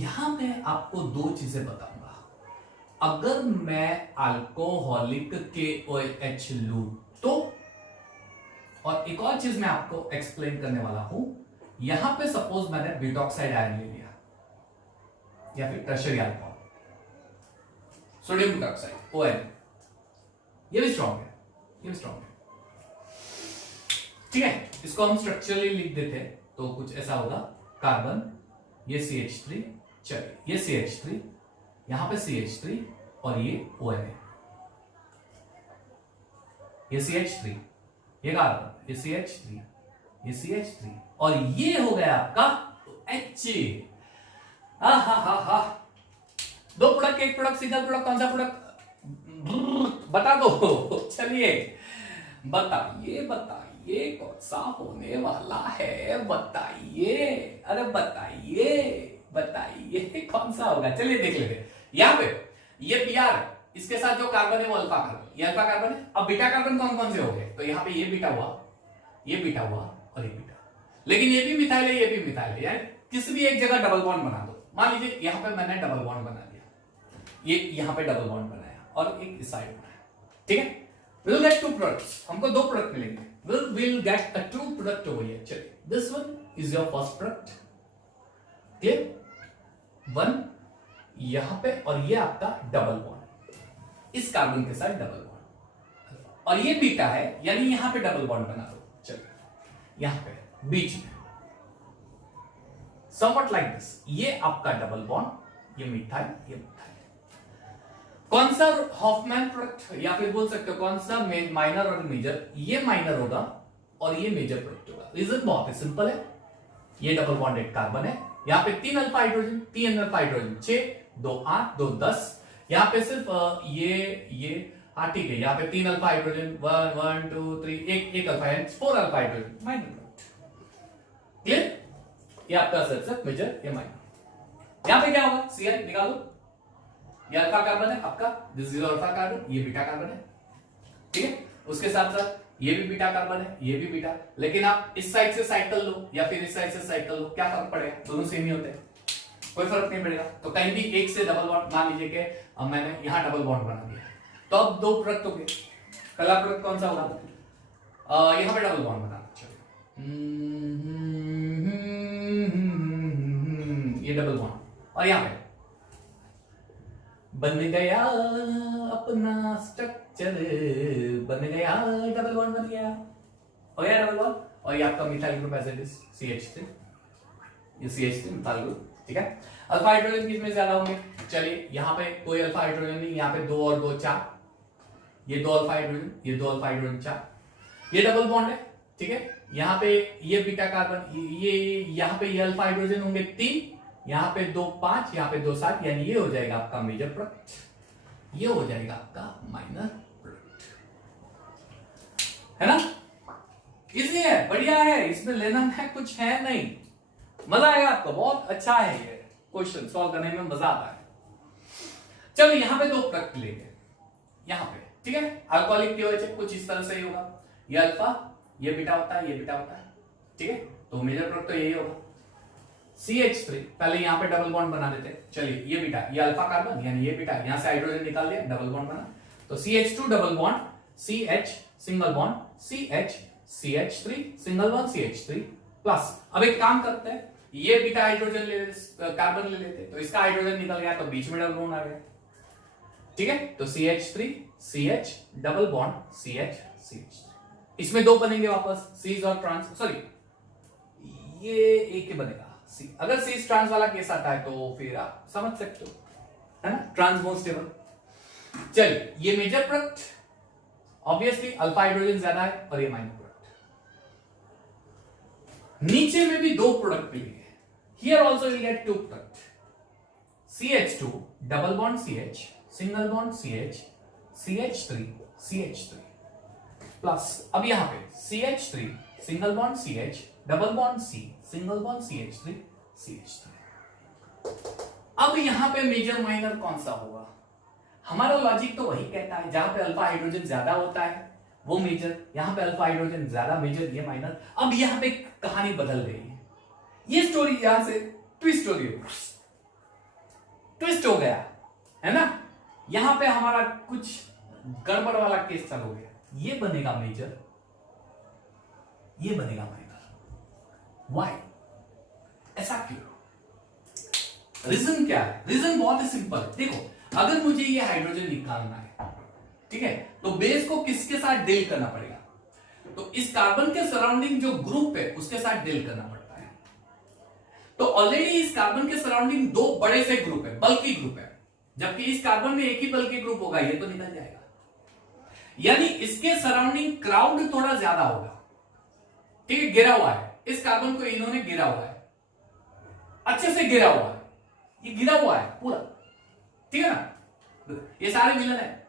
यहां मैं आपको 2 चीजें बताऊंगा, अगर मैं अल्कोहलिक KOH लूं तो, और एक और चीज मैं आपको एक्सप्लेन करने वाला हूं, यहां पे सपोज मैंने ब्यूटॉक्साइड आयन ले लिया या फिर tertiary alcohol, sodium butoxide ON, ये भी स्ट्रॉन्ग है, ये भी स्ट्रॉन्ग है, ठीक है। इसको हम स्ट्रक्चरली लिख देते हैं तो कुछ ऐसा होगा, कार्बन, ये CH3, चलिए ये CH3, यहां पे CH3, और ये ONA, ये CH3, ये कार्बन, ये CH3, ये CH3 और ये हो गया आपका H। हा हा हा हा, दो प्रोडक्ट, एक प्रोडक्ट, सिंगल प्रोडक्ट, कौन सा प्रोडक्ट बता दो। चलिए बताइए बताइए कौन सा होने वाला है, बताइए, अरे बताइए बताइए कौन सा होगा। चलिए देख लेते हैं। यहां पे ये Br है, इसके साथ जो कार्बन है वो अल्फा कार्बन, ये अल्फा कार्बन है। अब बीटा कार्बन कौन कौन से हो गए, तो यहाँ पे ये बीटा हुआ, ये बीटा हुआ और ये बीटा, लेकिन ये भी मिथाइल है, ये भी मिथाइल है, यानी किसी भी एक जगह डबल बॉन्ड बना दो। मान लीजिए यहाँ पे मैंने डबल बॉन्ड बना दिया, ये यहाँ पे डबल बॉन्ड बनाया और एक इस साइड बनाया, ठीक है। We'll get two products, हमको दो प्रोडक्ट मिलेंगे। We'll get a two product over here। चलिए, this one is your first product, clear? One यहाँ पे और ये आपका डबल बॉन्ड, इस कार्बन के साथ डबल बॉन्ड, और ये बीटा है, यानी यहां पे डबल बॉन्ड बना दो। चलिए यहां पे बीच में somewhat like this, ये आपका डबल बॉन्ड, ये मिथाइल, ये मिथाइल। कौन सा हॉफमैन प्रोडक्ट, या फिर बोल सकते हो कौन सा माइनर और मेजर, ये माइनर होगा और ये मेजर प्रोडक्ट होगा। रीजन बहुत ही सिंपल है, ये डबल बॉन्डेड कार्बन है, यहाँ पे 3 अल्फा हाइड्रोजन, 3 अल्फा हाइड्रोजन 6, 2 8, 2 10, यहाँ पे सिर्फ ये हाँ ठीक है, यहाँ पे 3 अल्फा हाइड्रोजन 1 1 2 3, एक अल्फा है, 4 alpha hydrogen, minor product. Clear? ये आपका सिर्फ मेजर, ये माइनर। यहाँ पे क्या होगा, Cl निकालो, ये अल्फा कार्बन है आपका, दिस इज अल्फा कार्बन, ये बीटा कार्बन है, ठीक है। उसके साथ साथ ये भी बीटा कार्बन है, ये भी बीटा, लेकिन आप इस साइड से साइकिल लो या फिर इस साइड से साइकिल लो, क्या फर्क पड़ेगा, दोनों सेम ही होते हैं, कोई फर्क नहीं पड़ेगा। तो कहीं भी एक से डबल बॉन्ड, मान लीजिए कि मैंने यहां डबल बॉन्ड बना दिया, तो अब दो प्रोडक्ट हो गए। पहला प्रोडक्ट कौन सा होगा, यहां पे डबल बॉन्ड बना, ये डबल बॉन्ड, और यहां पे बन गया अपना स्ट्रक्चर, बन गया, डबल बॉन्ड बन गया, हो गया डबल बॉन्ड, और ये आपका methyl group as it is CH3, ये CH3 मिथाइल ग्रुप, ठीक है। अल्फा हाइड्रोजन किसमें ज्यादा होंगे, चलिए यहाँ पे कोई अल्फा हाइड्रोजन नहीं, यहाँ पे 2 और 2 4, ये 2 अल्फा हाइड्रोजन, ये 2 अल्फा हाइड्रोजन 4, ये डबल बॉन्ड है, ठीक है। यहाँ पे ये बीटा कार्बन, ये यहाँ पे ये अल्फा हाइड्रोजन होंगे 3, यहाँ पे 2 5, यहाँ पे 2 7, यानी ये हो जाएगा आपका मेजर प्रोडक्ट, ये हो जाएगा आपका माइनर प्रोडक्ट, है ना। इजी है, बढ़िया है, इसमें लेना है कुछ है नहीं, मजा आएगा आपको, बहुत अच्छा है ये क्वेश्चन सॉल्व करने में, मजा आता है। चलो यहाँ पे 2 प्रोडक्ट लेंगे, यहाँ पे, ठीक है। अल्कोहलिक पीओएच कुछ इस तरह से ही होगा, ये अल्फा, ये बीटा होता है, ये बीटा होता है, ठीक है। तो मेजर प्रोडक्ट तो यही होगा CH3, पहले यहाँ पे डबल बॉन्ड बना देते हैं। चलिए ये बीटा, ये अल्फा कार्बन, यानी ये बीटा, यहां से हाइड्रोजन निकाल दिया, डबल बॉन्ड बना, तो CH2 double bond, CH single bond, CH, CH3 single bond, CH3 plus. अब एक काम करते हैं, ये बीटा हाइड्रोजन ले, कार्बन ले लेते हैं, तो इसका हाइड्रोजन निकल गया, तो बीच में डबल बॉन्ड आ गया, ठीक है। तो CH3 CH double bond CH CH3, इसमें 2 बनेंगे वापस, सीज और ट्रांस, सॉरी ये एक ही बनेगा। अगर सीज ट्रांस वाला केस आता है तो फिर आप समझ सकते हो, है ना, ट्रांस मोर स्टेबल। चलिए ये major product, obviously alpha hydrogen ज्यादा है, और ये माइनर प्रोडक्ट। नीचे में भी 2 प्रोडक्ट मिलेंगे, here also will get 2 product, CH2 double bond CH single bond CH, CH3 CH3 plus, अब यहां पे CH3 single bond CH double bond C single bond CH3 CH3। अब यहां पे मेजर माइनर कौन सा होगा, हमारा लॉजिक तो वही कहता है, जहां पे अल्फा हाइड्रोजन ज्यादा होता है वो मेजर, यहां पे अल्फा हाइड्रोजन ज्यादा मेजर, ये माइनर। अब यहां पे कहानी बदल गई है, ये स्टोरी यहां से ट्विस्ट हो गई, ट्विस्ट हो गया, है ना। यहां पे हमारा कुछ गड़बड़ वाला केस चालू हो गया, ये बनेगा मेजर, ये बनेगा माइनर। Why? ऐसा क्यों? रीजन क्या है, रीजन बहुत ही सिंपल है। देखो अगर मुझे ये हाइड्रोजन निकालना है, ठीक है, तो बेस को किसके साथ डील करना पड़ेगा, तो इस कार्बन के सराउंडिंग जो ग्रुप है उसके साथ डील करना पड़ता है। तो ऑलरेडी इस कार्बन के सराउंडिंग 2 बड़े से ग्रुप है, बल्कि ग्रुप है, जबकि इस कार्बन में एक ही बल्कि ग्रुप होगा, ये तो निकल जाएगा। यानी इसके सराउंडिंग क्राउड थोड़ा ज्यादा होगा, ठीक है, गिरा हुआ है, इस कार्बन को इन्होंने गिरा हुआ है, अच्छे से गिरा हुआ है, ये गिरा हुआ है पूरा, ठीक है ना, ये सारे मिलन है,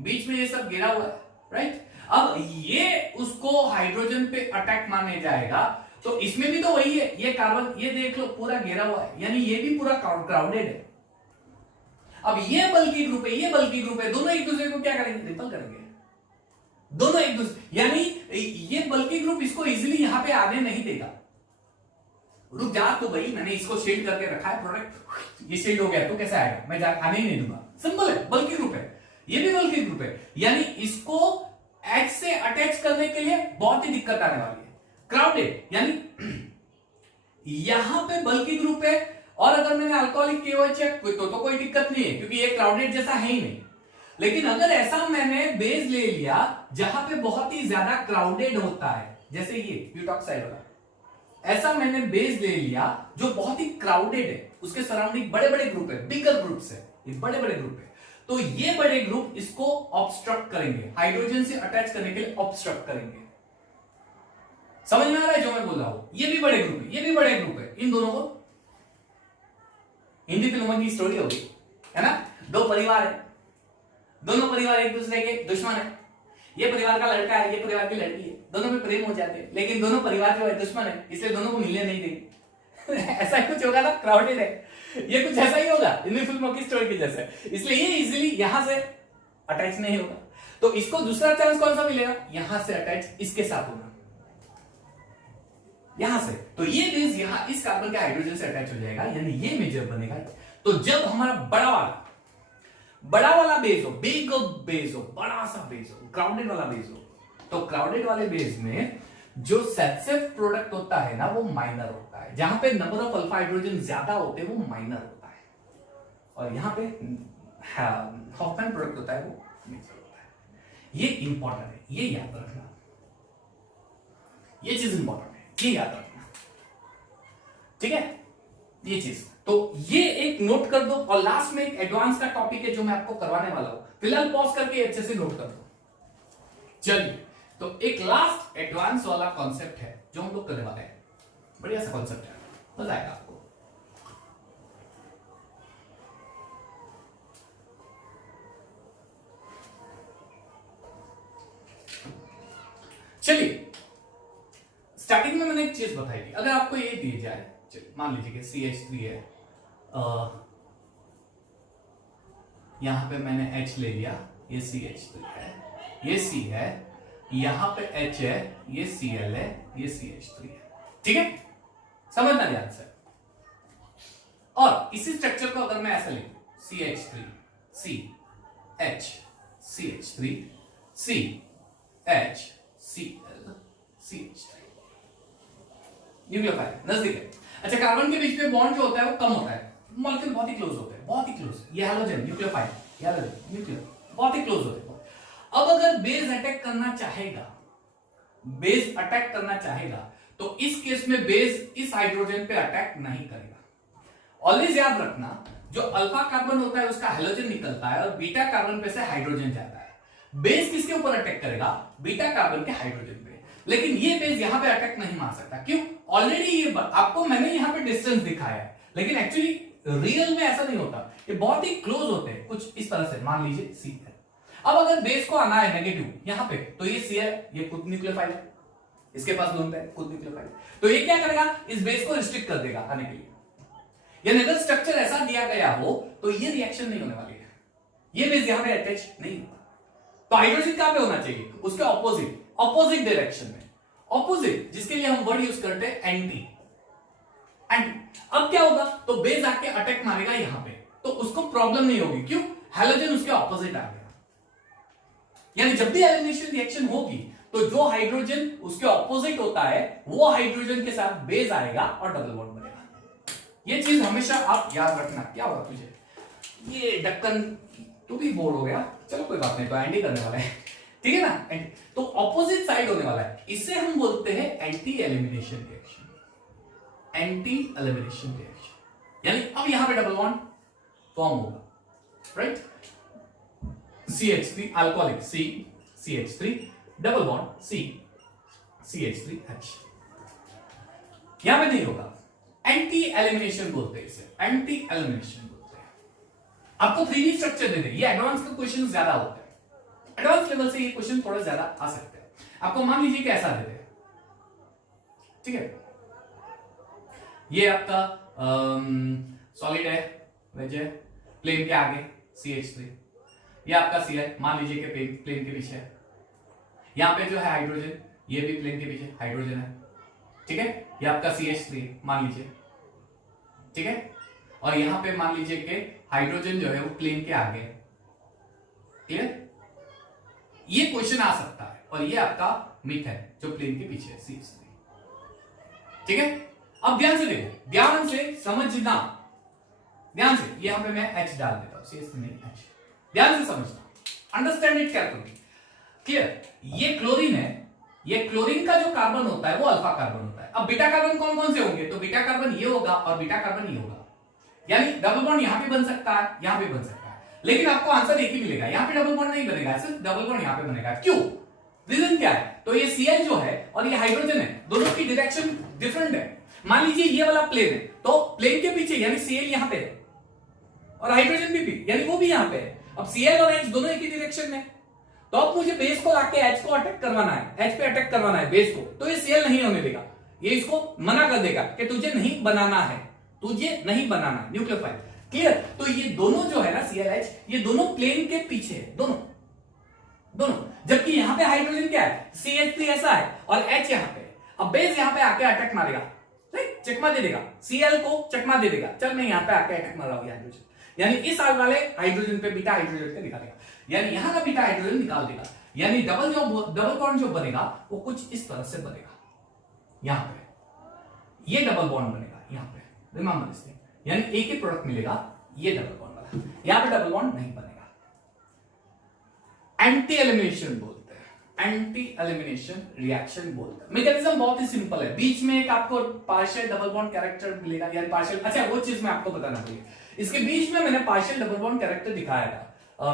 बीच में ये सब गिरा हुआ है, राइट। अब ये उसको हाइड्रोजन पे अटैक मारने जाएगा, तो इसमें भी तो वही है, ये कार्बन ये देख लो पूरा घेरा हुआ है, यानी ये भी पूरा क्राउडेड है। अब ये बल्कि ग्रुप है, ये बल्कि ग्रुप है, दोनों एक दूसरे को क्या करेंगे, रिपल करेंगे, दोनों एक दूसरे, यानी ये बल्कि ग्रुप इसको इजीली यहां पे आने नहीं देगा। रुक जा तो भाई, मैंने इसको शेड करके रखा है प्रोडक्ट, ये शेड हो गया तो कैसे आएगा, मैं आने ही नहीं दूंगा, सिंपल है, बल्कि ग्रुप है, ये भी बल्कि ग्रुप है, यानी इसको H से अटैच करने के लिए बहुत ही दिक्कत आने वाली है, क्राउडेड, यानी यहां पे बल्कि ग्रुप है, और अगर मैंने अल्कोहलिक KOH चेक तो कोई दिक्कत नहीं है, क्योंकि ये क्राउडेड जैसा है ही नहीं। लेकिन अगर ऐसा मैंने बेस ले लिया जहां पे बहुत ही ज्यादा क्राउडेड होता है, जैसे ये ब्यूटॉक्साइड वाला, ऐसा मैंने बेस ले लिया जो बहुत ही क्राउडेड है, उसके सराउंडिंग बड़े बड़े ग्रुप है, बिगर ग्रुप्स है, ये बड़े बड़े ग्रुप है, तो ये बड़े ग्रुप इसको ऑब्स्ट्रक्ट करेंगे, हाइड्रोजन से अटैच करने के लिए ऑब्स्ट्रक्ट करेंगे। समझ में आ रहा है जो मैं बोल रहा हूं, ये भी बड़े ग्रुप है, ये भी बड़े ग्रुप है, इन दोनों को हिंदी फिल्मों की स्टोरी होगी, है ना, दो परिवार है, दोनों परिवार एक दूसरे के दुश्मन है, ये परिवार का लड़का है, ये परिवार की लड़की है, दोनों में प्रेम हो जाते हैं, लेकिन दोनों परिवार जो है दुश्मन है, इसलिए दोनों को मिलने नहीं देंगे ऐसा ही कुछ होगा ना, क्राउडेड है, ये कुछ ऐसा ही होगा हिंदी फिल्मों की स्टोरी के जैसे, इसलिए ये इजीली यहां से अटैच नहीं होगा। तो इसको दूसरा चांस कौन सा मिलेगा, यहां से अटैच इसके साथ होगा, यहां से, तो ये बेस यहां इस कार्बन के हाइड्रोजन से अटैच हो जाएगा, यानी ये मेजर बनेगा। तो जब हमारा बड़ा वाला बेस हो, बिग बेस हो, बड़ा सा बेस हो, क्राउडेड वाला बेस हो, तो क्राउडेड वाले बेस में जो सेल्सियस प्रोडक्ट होता है ना, वो माइनर होता है, जहां पे नंबर ऑफ अल्फा हाइड्रोजन ज्यादा होते हैं वो माइनर होता है, और यहां पे हॉफमैन प्रोडक्ट होता है वो मेजर होता है। ये इंपॉर्टेंट है, ये याद रखना, ये चीज इंपॉर्टेंट है, ये याद रखना, ठीक है, ये चीज। तो ये एक नोट कर दो, और लास्ट में एक एडवांस का टॉपिक है जो मैं आपको करवाने वाला हूं, फिलहाल पॉज करके अच्छे से नोट कर दो। चलिए, तो एक लास्ट एडवांस वाला कॉन्सेप्ट है जो हम लोग करने वाले हैं, बढ़िया सा कॉन्सेप्ट है, मजा आएगा आपको। चलिए, स्टार्टिंग में मैंने एक चीज बताई थी, अगर आपको ये दिए जाए, चलिए मान लीजिए कि CH3 है, यहां पे मैंने H ले लिया, ये CH3 है, ये C है, यहां पे H है, ये Cl है, ये CH3 है, ठीक है, समझना ध्यान से। और इसी स्ट्रक्चर को अगर मैं ऐसा लिखूं, CH3 C H CH3 C H Cl CH3, nucleophile नजदीक है। अच्छा, कार्बन के बीच में बॉन्ड जो होता है वो कम होता है, मॉलिक्यूल बहुत ही क्लोज होते हैं, बहुत ही क्लोज, ये हैलोजन न्यूक्लियोफाइल, हैलोजन न्यूक्लियर बहुत ही क्लोज होते हैं। अब अगर बेस अटैक करना चाहेगा, बेस अटैक करना चाहेगा, तो इस केस में बेस इस हाइड्रोजन पे अटैक नहीं करेगा। ऑलवेज याद रखना, जो अल्फा कार्बन होता है उसका हैलोजन निकलता है, और बीटा कार्बन पे से हाइड्रोजन जाता है। बेस किसके ऊपर अटैक करेगा, बीटा कार्बन के हाइड्रोजन पे, लेकिन ये बेस यहां पे अटैक नहीं मार सकता, क्यों, ऑलरेडी ये आपको मैंने यहां पे डिस्टेंस दिखाया है, लेकिन एक्चुअली रियल में ऐसा नहीं होता, ये बहुत ही क्लोज होते हैं, कुछ इस तरह से, मान लीजिए सी है। अब अगर बेस को आना है नेगेटिव यहां पे, तो ये सी है, ये खुद न्यूक्लियोफाइल है, इसके पास दोनों है खुद न्यूक्लियोफाइल, तो ये क्या करेगा, इस बेस को रिस्ट्रिक्ट कर देगा आने के लिए। यानी अगर स्ट्रक्चर ऐसा दिया गया हो तो ये रिएक्शन नहीं होने वाली है, ये बेस यहां पे अटैच नहीं होगा। तो हाइड्रोजन कहां पे होना चाहिए, उसके ऑपोजिट, ऑपोजिट डायरेक्शन में, ऑपोजिट, जिसके लिए हम वर्ड यूज करते हैं एंटी। एंटी अब क्या होगा, तो बेस आके अटैक मारेगा यहां पे, तो उसको प्रॉब्लम नहीं होगी, क्यों, हैलोजन उसके ऑपोजिट आ गया। यानी जब भी एलिमिनेशन रिएक्शन होगी, तो जो हाइड्रोजन उसके ऑपोजिट होता है वो हाइड्रोजन के साथ बेस आएगा और डबल बॉन्ड बनेगा। ये चीज हमेशा आप याद रखना। क्या होगा तुझे, ये ढक्कन, तू भी बोर हो गया, चलो कोई बात नहीं, तो एंटी करने वाला है, ठीक है ना, तो ऑपोजिट साइड होने वाला है, इसे हम बोलते हैं anti elimination reaction, anti elimination reaction. यानी अब यहां पे डबल बॉन्ड फॉर्म होगा, right? CH3 alcoholic C CH3 double bond C CH3H, यहां पे नहीं होगा। एंटी एलिमिनेशन बोलते हैं इसे, एंटी एलिमिनेशन बोलते हैं। आपको 3D स्ट्रक्चर दे दे, ये एडवांस के क्वेश्चन ज्यादा होते हैं, एडवांस लेवल से ये क्वेश्चन थोड़ा ज्यादा आ सकते हैं। आपको मान लीजिए कैसा दे दे, ठीक है, ये आपका सॉलिड है, वेज है, प्लेन के आगे CH3, ये आपका Cl मान लीजिए कि प्लेन के पीछे है, यहां पे जो है हाइड्रोजन, ये भी प्लेन के पीछे हाइड्रोजन है, ठीक है, ये आपका CH3 मान लीजिए, ठीक है, और यहां पे मान लीजिए कि हाइड्रोजन जो है वो प्लेन के आगे, क्लियर? ये क्वेश्चन आ सकता है, और ये आपका मीथेन जो प्लेन के पीछे है CH3, ठीक है। अब ध्यान से देखो, ध्यान से समझना, ध्यान से, यहां पे मैं H डाल देता हूं, CH3 नहीं H, ध्यान से समझना, अंडरस्टैंड इट केयरफुली, क्लियर? ये क्लोरीन है, ये क्लोरीन का जो कार्बन होता है वो अल्फा कार्बन होता है। अब बीटा कार्बन कौन कौन से होंगे? तो बीटा कार्बन ये होगा और बीटा कार्बन ये होगा, यानी डबल बॉन्ड यहां पे बन सकता है, यहां पे बन सकता है, लेकिन आपको आंसर एक ही मिलेगा, यहां पे डबल बॉन्ड नहीं बनेगा, सिर्फ डबल बॉन्ड यहां पे बनेगा। क्यों? रीजन क्या है? तो ये Cl जो है और ये हाइड्रोजन है, दोनों की डायरेक्शन डिफरेंट है। मान लीजिए ये वाला प्लेन है, तो प्लेन के पीछे यानी Cl यहां पे है और हाइड्रोजन भी यानी वो भी यहां पे है। अब Cl और H दोनों एक ही डायरेक्शन में, तो अब मुझे बेस को लाके H को अटैक करवाना है, H पे अटैक करवाना है बेस को, तो ये Cl नहीं होने देगा, ये इसको मना कर देगा कि तुझे नहीं बनाना है, तुझे नहीं बनाना है न्यूक्लियोफाइल, क्लियर? तो ये दोनों जो है ना ClH, ये दोनों प्लेन के पीछे है, दोनों दोनों, जबकि यहां पे हाइड्रोजन क्या है, CH3 ऐसा है और H यहां पे, अब बेस यहां पे आके अटैक मारेगा, राइट? चकमा दे देगा, Cl को चकमा दे देगा, चल मैं यहां पे आके अटैक मार रहा हूं हाइड्रोजन, यानी इस आल वाले हाइड्रोजन पे बीटा हाइड्रोजन पे निकालेगा, यानी यहां का बीटा हाइड्रोजन निकाल देगा, यानी डबल बॉन्ड जो बनेगा वो कुछ इस तरह से बनेगा, यहां पे ये डबल बॉन्ड बनेगा, यहां पे रिमेंबर दिस थिंग, यानी एक ही प्रोडक्ट मिलेगा, ये डबल बॉन्ड वाला, यहां पे डबल बॉन्ड नहीं बनेगा। एंटी एलिमिनेशन बोलते हैं, एंटी एलिमिनेशन रिएक्शन बोलते हैं। मैकेनिज्म बहुत ही सिंपल है, बीच में एक आपको पार्शियल डबल बॉन्ड कैरेक्टर मिलेगा, यानी पार्शियल, अच्छा वो चीज मैं आपको बताना चाहिए, इसके बीच में मैंने पार्शियल डबल बॉन्ड कैरेक्टर दिखाया था।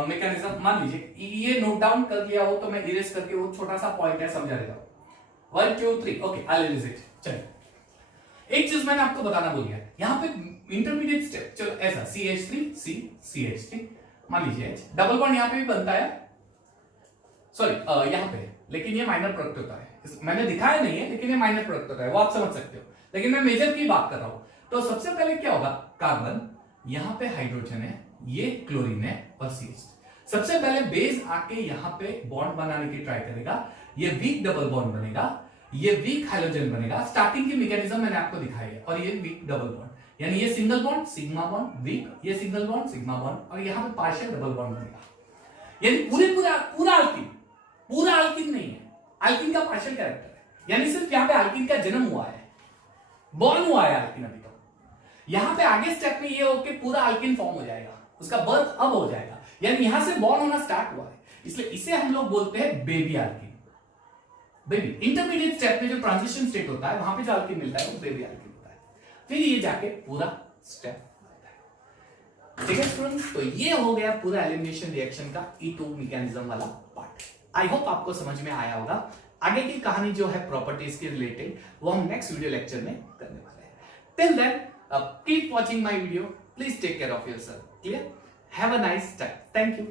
मैकेनिज्म मान लीजिए ये नोट डाउन कर लिया हो तो मैं इरेज करके वो छोटा सा पॉइंट है समझा देता हूं। 1 2 3 okay, I will erase it. चलिए एक चीज मैंने आपको बताना भूल गया, यहां पे इंटरमीडिएट स्टेप, चलो ऐसा CH3 C CH3 मान लीजिए H, डबल बॉन्ड यहां पे भी बनता है, सॉरी यहां पे, लेकिन ये माइनर प्रोडक्ट होता है, मैंने दिखाया नहीं है लेकिन ये माइनर प्रोडक्ट होता है, वो आप समझ सकते हो, लेकिन मैं मेजर की बात कर रहा हूं। तो सबसे पहले क्या होगा, कार्बन, यहां पे हाइड्रोजन है, ये क्लोरीन है और CH3, सबसे पहले बेस आके यहां पे बॉन्ड बनाने की ट्राई करेगा, ये वीक डबल बॉन्ड बनेगा, ये वीक हाइड्रोजन बनेगा, स्टार्टिंग की मैकेनिज्म मैंने आपको दिखाई है, और ये वीक डबल बॉन्ड, यानी ये single bond sigma bond weak, ये सिंगल बॉन्ड सिग्मा बॉन्ड, और यहां पे पार्शियल डबल बॉन्ड बनेगा, यानी पूरा अल्किन नहीं है, अल्किन का पार्शियल कैरेक्टर है, यानी सिर्फ यहां पे अल्किन का जन्म हुआ है, बॉर्न हुआ है अल्किन, अभी तो यहां पे आगे स्टेप में ये हो कि पूरा अल्किन फॉर्म हो जाएगा, उसका बर्थ अब हो जाएगा, यानी यहां से बॉर्न होना स्टार्ट हुआ है, इसलिए इसे हम लोग बोलते हैं baby alkene. Baby intermediate step में जो ट्रांजिशन स्टेट होता है वहां पे जो अल्किन मिलता है वो बेबी अल्किन होता है, फिर ये जाके पूरा स्टेप, ठीक है स्टूडेंट्स? तो ये हो गया पूरा एलिमिनेशन रिएक्शन का E2 मैकेनिज्म वाला पार्ट। आई होप आपको समझ में आया होगा। आगे की कहानी जो है प्रॉपर्टीज के रिलेटेड वो हम नेक्स्ट वीडियो लेक्चर में करने वाले हैं। Till then keep watching my video, please take care of yourself, clear? Have a nice time, thank you.